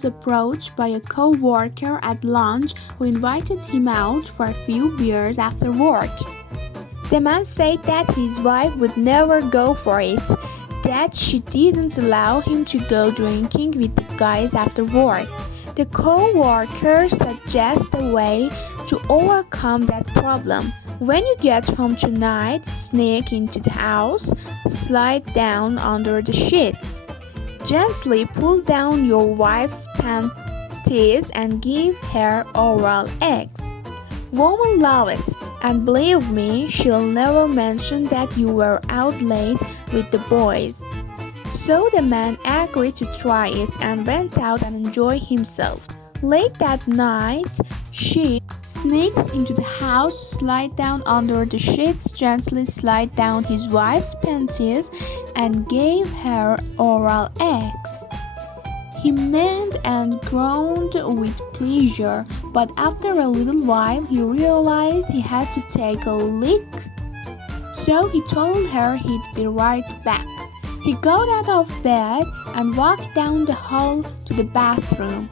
was approached by a co-worker at lunch who invited him out for a few beers after work. The man said that his wife would never go for it, that she didn't allow him to go drinking with the guys after work. The co-worker suggests a way to overcome that problem. When you get home tonight, sneak into the house, slide down under the sheets. Gently pull down your wife's panties and give her oral sex. Women love it, and believe me, she'll never mention that you were out late with the boys. So the man agreed to try it and went out and enjoyed himself. Late that night, she sneaked into the house, slid down under the sheets, gently slid down his wife's panties, and gave her oral sex. He moaned and groaned with pleasure, but after a little while he realized he had to take a leak. So he told her he'd be right back. He got out of bed and walked down the hall to the bathroom.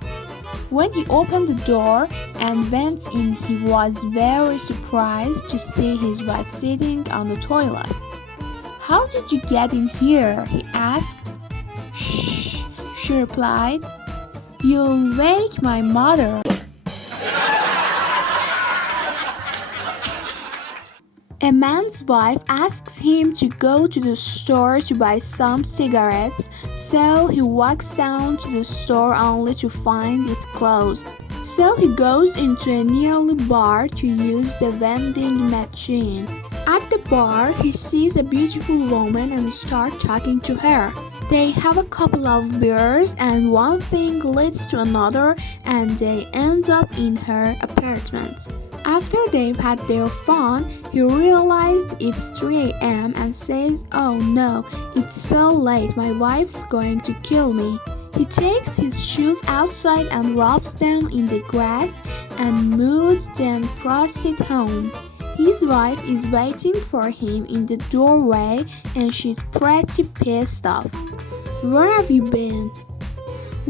When he opened the door and went in, he was very surprised to see his wife sitting on the toilet. "How did you get in here?" he asked. "Shh," she replied. "You'll wake my mother." A man's wife asks him to go to the store to buy some cigarettes, so he walks down to the store only to find it closed. So he goes into a nearby bar to use the vending machine. At the bar, he sees a beautiful woman and starts talking to her. They have a couple of beers and one thing leads to another and they end up in her apartment. After they've had their fun, he realized it's 3 a.m. and says, "Oh no, it's so late, my wife's going to kill me." He takes his shoes outside and rubs them in the grass and moves them proceed home. His wife is waiting for him in the doorway and she's pretty pissed off. "Where have you been?"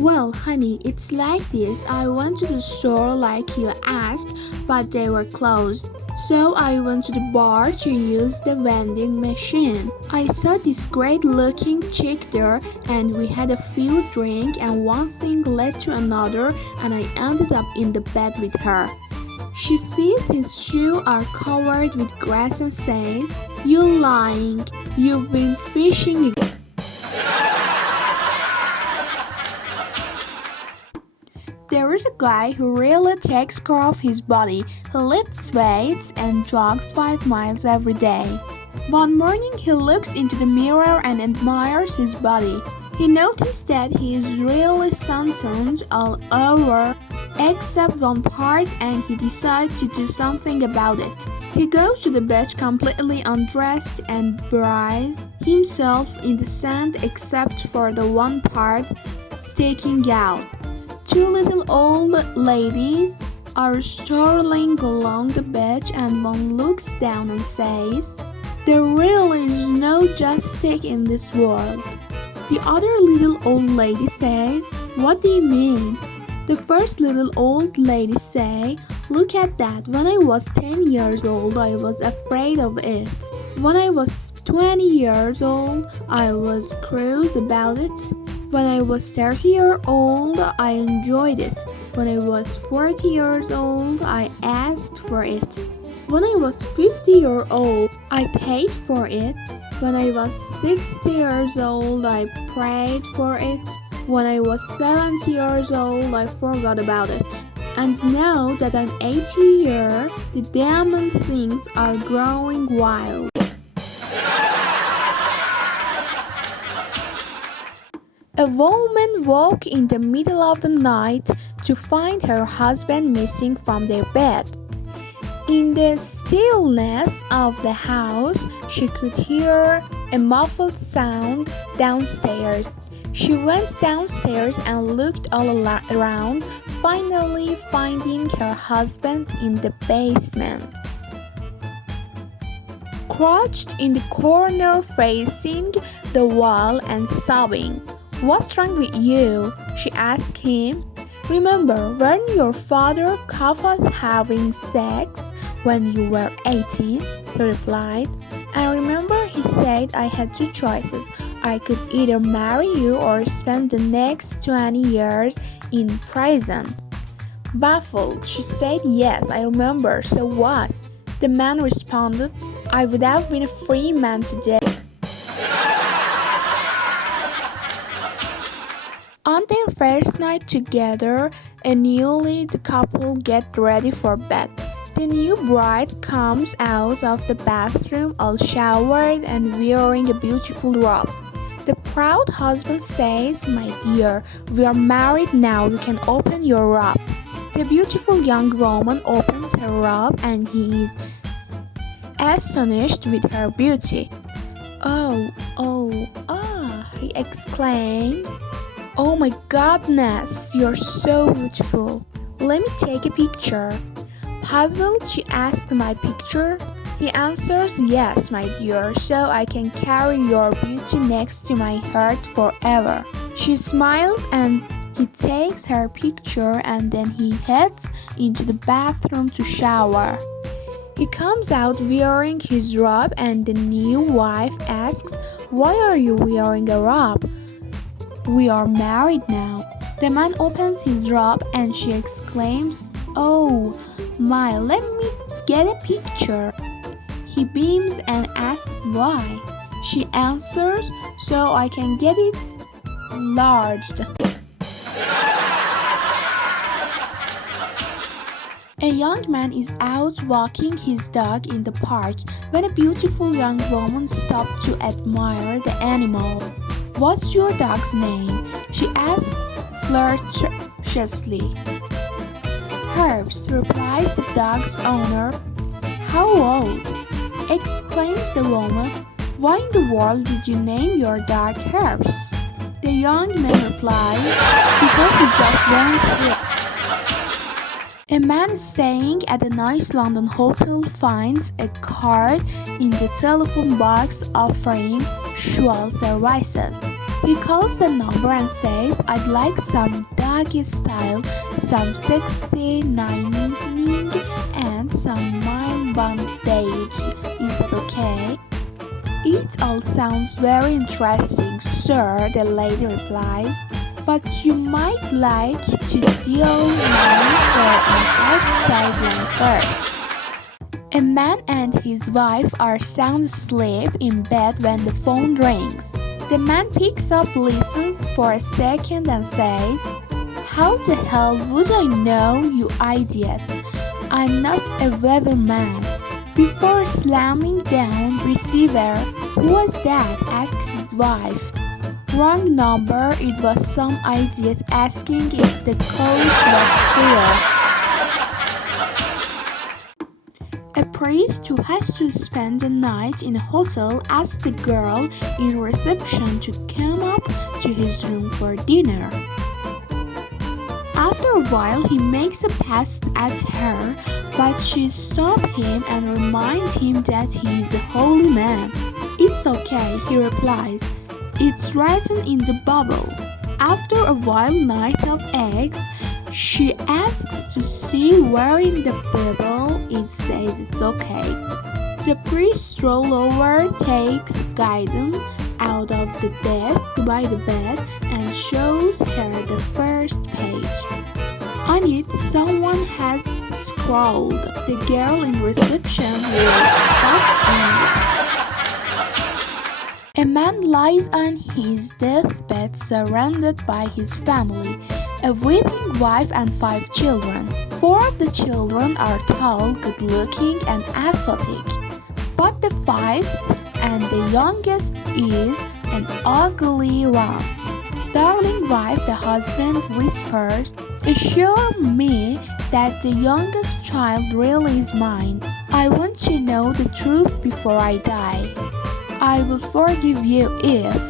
"Well, honey, it's like this. I went to the store like you asked, but they were closed. So I went to the bar to use the vending machine. I saw this great-looking chick there, and we had a few drinks, and one thing led to another, and I ended up in the bed with her." She sees his shoes are covered with grass and says, "You're lying. You've been fishing again." There is a guy who really takes care of his body. He lifts weights and jogs 5 miles every day. One morning he looks into the mirror and admires his body. He noticed that he is really sunburned all over except one part and he decides to do something about it. He goes to the beach completely undressed and buries himself in the sand except for the one part sticking out. 2 little old ladies are strolling along the beach and one looks down and says, "There really is no justice in this world." The other little old lady says, "What do you mean?" The first little old lady say, "Look at that. When I was 10 years old, I was afraid of it. When I was 20 years old, I was curious about it. When I was 30 years old, I enjoyed it. When I was 40 years old, I asked for it. When I was 50 years old, I paid for it. When I was 60 years old, I prayed for it. When I was 70 years old, I forgot about it. And now that I'm 80 years, the damn things are growing wild." A woman woke in the middle of the night to find her husband missing from their bed. In the stillness of the house, she could hear a muffled sound downstairs. She went downstairs and looked all around, finally finding her husband in the basement. Crouched in the corner facing the wall and sobbing. "What's wrong with you?" she asked him. "Remember when your father caught us having sex when you were 18? He replied. "I remember he said I had two choices. I could either marry you or spend the next 20 years in prison." Baffled, she said, "Yes, I remember. So what?" The man responded, "I would have been a free man today." On their first night together, a newly the couple get ready for bed. The new bride comes out of the bathroom all showered and wearing a beautiful robe. The proud husband says, "My dear, we are married now, you can open your robe." The beautiful young woman opens her robe and he is astonished with her beauty. He exclaims. "Oh my goodness, you're so beautiful. Let me take a picture." Puzzled, she asks, "My picture?" He answers, "Yes, my dear, so I can carry your beauty next to my heart forever." She smiles and he takes her picture and then he heads into the bathroom to shower. He comes out wearing his robe and the new wife asks, "Why are you wearing a robe? We are married now." The man opens his robe and she exclaims, "Oh my, let me get a picture." He beams and asks why. She answers, "So I can get it enlarged." A young man is out walking his dog in the park when a beautiful young woman stops to admire the animal. "What's your dog's name?" she asks flirtatiously. "Herbs," replies the dog's owner. "How old?" exclaims the woman. "Why in the world did you name your dog Herbs?" The young man replies, "Because he just wants it." A man staying at a nice London hotel finds a card in the telephone box offering sexual services. He calls the number and says, "I'd like some doggy style, some 69ing, and some mind bondage. Is that okay?" "It all sounds very interesting, sir," the lady replies. "But you might like to deal mine for an outside line first." A man and his wife are sound asleep in bed when the phone rings. The man picks up, listens for a second and says, "How the hell would I know, you idiot? I'm not a weatherman." Before slamming down receiver, "Who was that?" asks his wife. "Wrong number, it was some idiot asking if the coast was clear." A priest who has to spend the night in a hotel asks the girl in reception to come up to his room for dinner. After a while, he makes a pass at her, but she stops him and reminds him that he is a holy man. "It's okay," he replies. "It's written in the Bible." After a wild night of eggs, she asks to see where in the Bible it says it's okay. The priest rolls over, takes Gideon out of the desk by the bed, and shows her the first page. On it, someone has scrawled, "The girl in reception will fuck anyone." A man lies on his deathbed surrounded by his family, a weeping wife and 5 children. 4 of the children are tall, good-looking, and athletic, but the 5th and the youngest is an ugly runt. "Darling wife," the husband whispers, "assure me that the youngest child really is mine. I want to know the truth before I die. I will forgive you if..."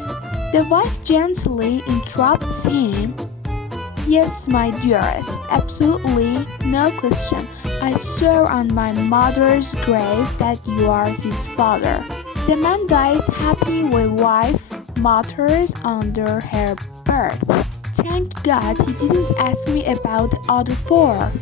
The wife gently interrupts him. "Yes, my dearest, absolutely, no question. I swear on my mother's grave that you are his father." The man dies happy with wife mutters under her earth. Thank God he didn't ask me about the other four.